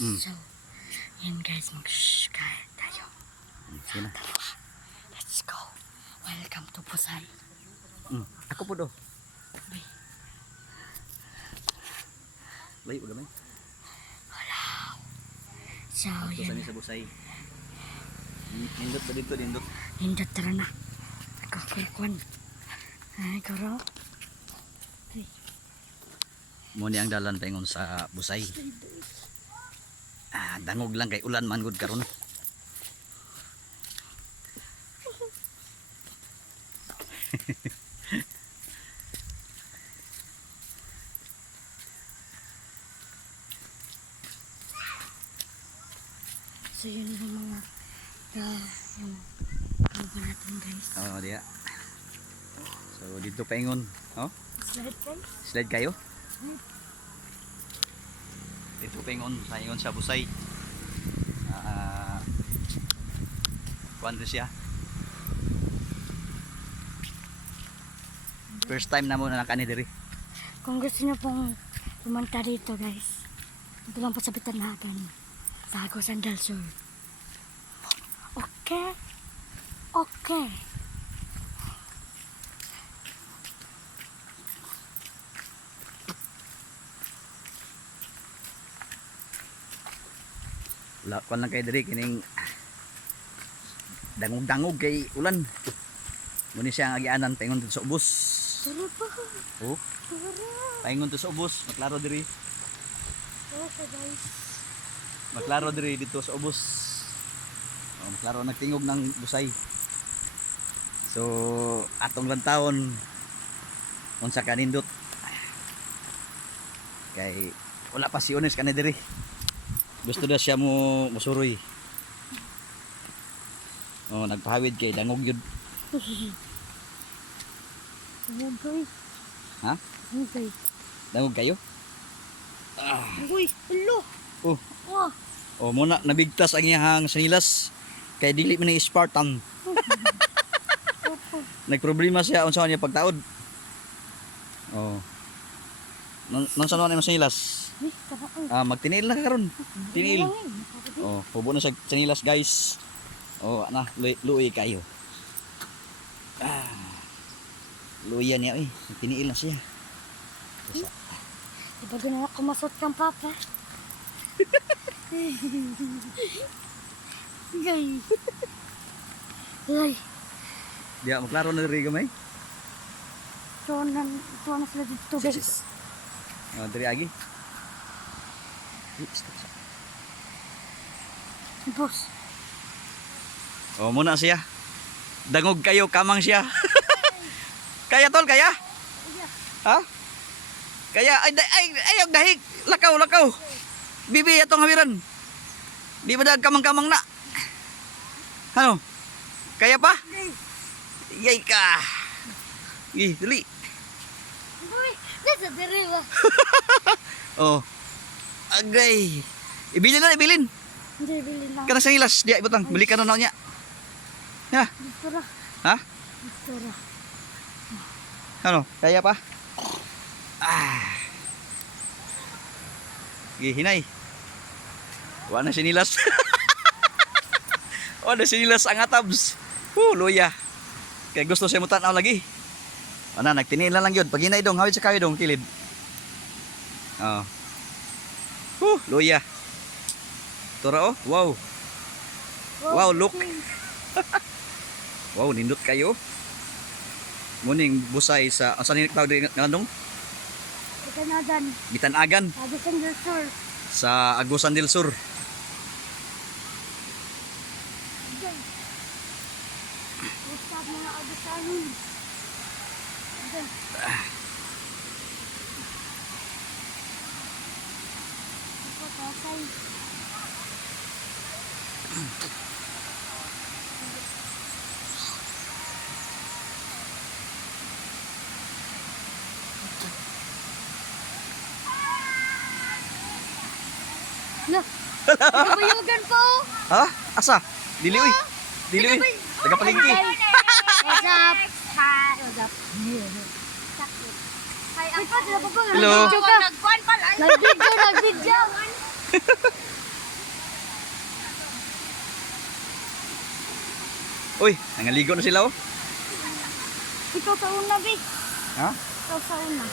So, yan guys, mag-shh tayo. Sige na. Let's go. Welcome to Busay. Ako po do. Uy, Layo gamay. so, Ito yan. sa busay. Nindot ba dito, nindot? Hindot tara na. Nagkakulkuan. Ay, karo. Mo ni ang dalan paingon sa busay. Dangog lang kay ulan man gud karon. So, yun yung mga yung ano natin guys. Oh, dia. So dito paingon, oh. Slide guys. Slide kayo. Dito paingon, paingon sa busay. Kuan siya. First time na mo na nakani diri. Kung gusto niyo pong pumunta dito guys, ito lang po sa Bitanhagan, sa Agusan del Sur. Okay? Okay. Kuan lang kay diri kining dangog-dangog kay ulan. Muni siya ang agianan paingon dito sa ubos. Tara po. Oh, Tara. paingon dito sa ubos, maklaro diri. Tara po guys. Maklaro diri dito sa ubos. Oh, maklaro nagtingog ng busay. So, atong lantawon unsa kanindot. Kay wala pa si Ones kanay diri. Gusto na siya mo musuroy. Oh, nagpahawid kay dangog yun. Ayan guys. Ha? Ayan guys. Dangog kayo? Uy, hello. Oh, Oh. oh muna nabigtas ang iyang sanilas kay dili man ni Spartan. Nagproblema siya unsa niya pagtaod. Oh. Nang sa naman ang sanilas. Uy, tara. Magtiniil na ka karon. Tiniil. Oh, hubo na sa sanilas guys. Oh, na luoy kayo. Luyan niya tiniil na siya. Diba doon na kumasot kang papa? Guys. Ay, Diya maklaro na diri gamay. tuwa na sila dito guys. Diri agi. Boss. Oh, muna siya. Dangog kayo, kamang siya. Kaya tol, kaya? Ha? Kaya ay dahig, lakaw. Bibi atong hawiran. Di ba dag kamang-kamang na? Ano? Kaya pa? Yay ka. Dali. Uy, nasa deriva. Oh. Agay. Ibilin. Hindi, bilhin lang. Kana sa ilas, dia ibutang, beli ka na niya. Ya. Dito na. Ha? Dito na. Ano? Kaya pa? Hinay. Wala na sinilas. Wala sinilas ang atabs. Luya. Kaya gusto siya mo tanaw lagi. Ana, nagtiniil na lang yun. Pag hinay dong, hawid sa kayo dong, kilid. Oh. Luya. Tura oh. Wow. Wow, look. Wow, nindot kayo. Muning busay sa asa ni tawag din ngandong? Bitanagan. Bitanagan Agusan del Sur. sa Agusan del Sur. Ustad mga agusanin. Ito, tasay. No. Nagabayugan po. Ha? Asa? Dili uy. Taga palengke. What's up? Hi. What's up? Hi, Hello. Nag-video. Uy, nangaligo na sila oh. Ikaw sa una, Vic. Ha? Ikaw sa una.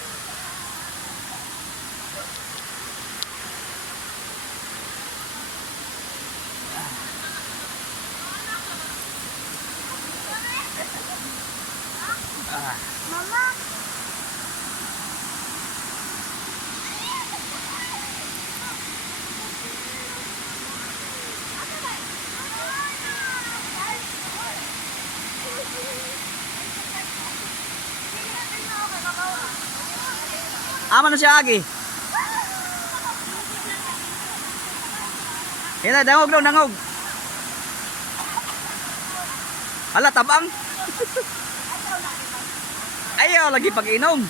Mama. Ama na siya agi. Kaya dangog daw, dangog. Hala, tabang. Ayaw lagi pag-inom.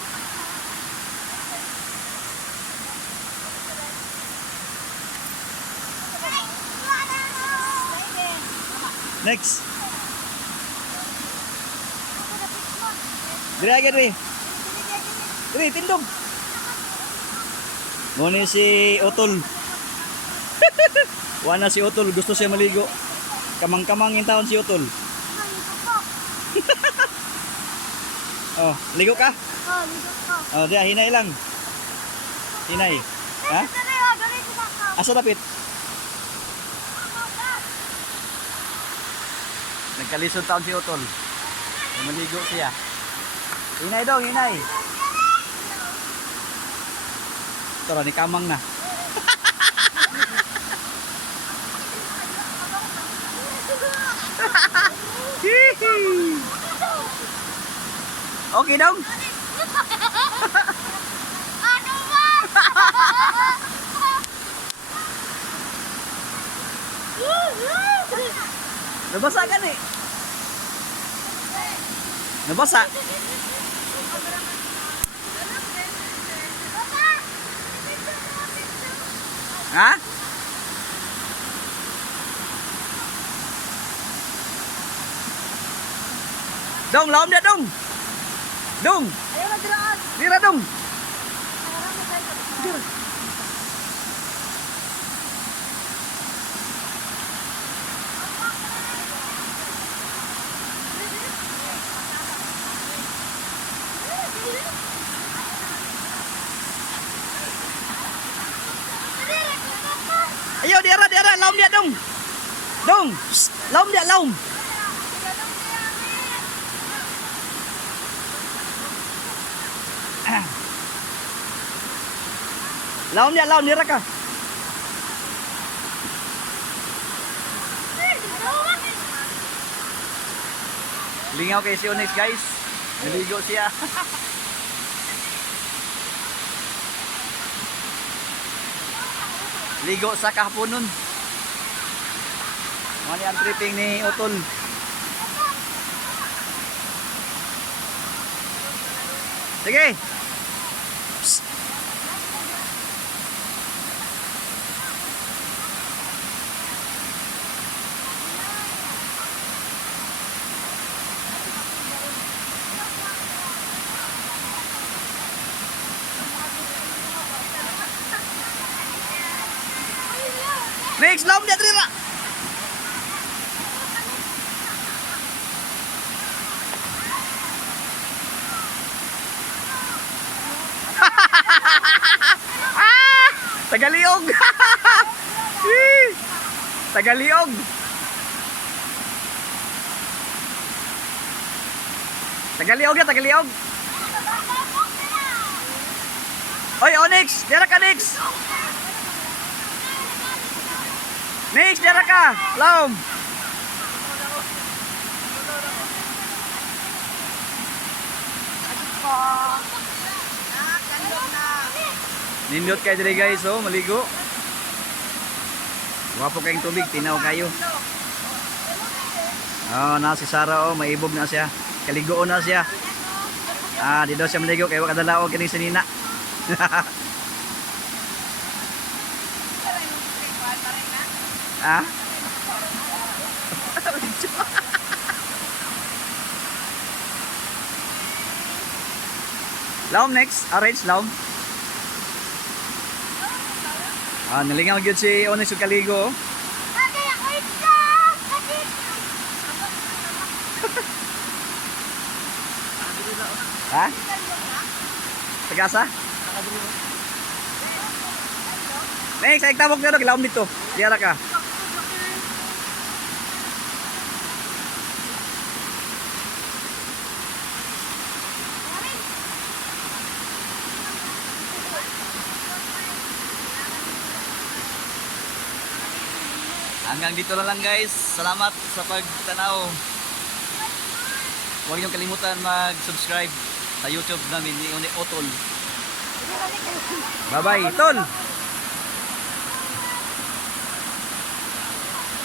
Next. Diri agad diri. Diri tindog. Ngoni si Otol. Wana si Otol, gusto siya maligo. Kamang-kamang yung taon si Otol. Oh, ligo ka? Oh, ligo ko. Oh, diya, hinay lang. Hinay. Ha? Asa dapit? Nagkalisod taon si Otol. Maligo siya. Hinay dong, hinay. Tara, ni kamang na. Okay dong. Ano ba? Nabasa ka ni. Nabasa. Ha? Dong, laom dia dong. Dong. Ayaw na diraan. Dira dong. Ayo dira, laom dia dong. Dong, psst, laom dia, laom. Laom dia, laom dira ka. Lingaw kay si Onyx guys. Naligo siya. Ligo sa kahaponon. Mani ang tripping ni Otol. Sige. Psst. Next, laom dia trira. Ah, Tagaliog. Tagaliog. Tagaliog ya, tagaliog. Oy, Onyx, dira ka Onyx. Next, dara ka. Laom. Nindot kayo diri guys, oh, maligo. Wapo kayong tubig, tinaw kayo. Oh, na si Sarah, oh, maibog na siya. Kaligoon na siya. Ah, di daw siya maligo, kaya wakadalaog kining sinina. Ah? Laom next, arrange laom. Ah, nalingaw gyud si Onyx ug kaligo. Ha? Sagasa? Next, ay tabok na ito. Kilawam dito. Diyara ka. Hanggang dito na lang guys. Salamat sa pagtanaw. Huwag niyong kalimutan mag-subscribe sa YouTube namin ni Uni Otol. Bye-bye, Tol!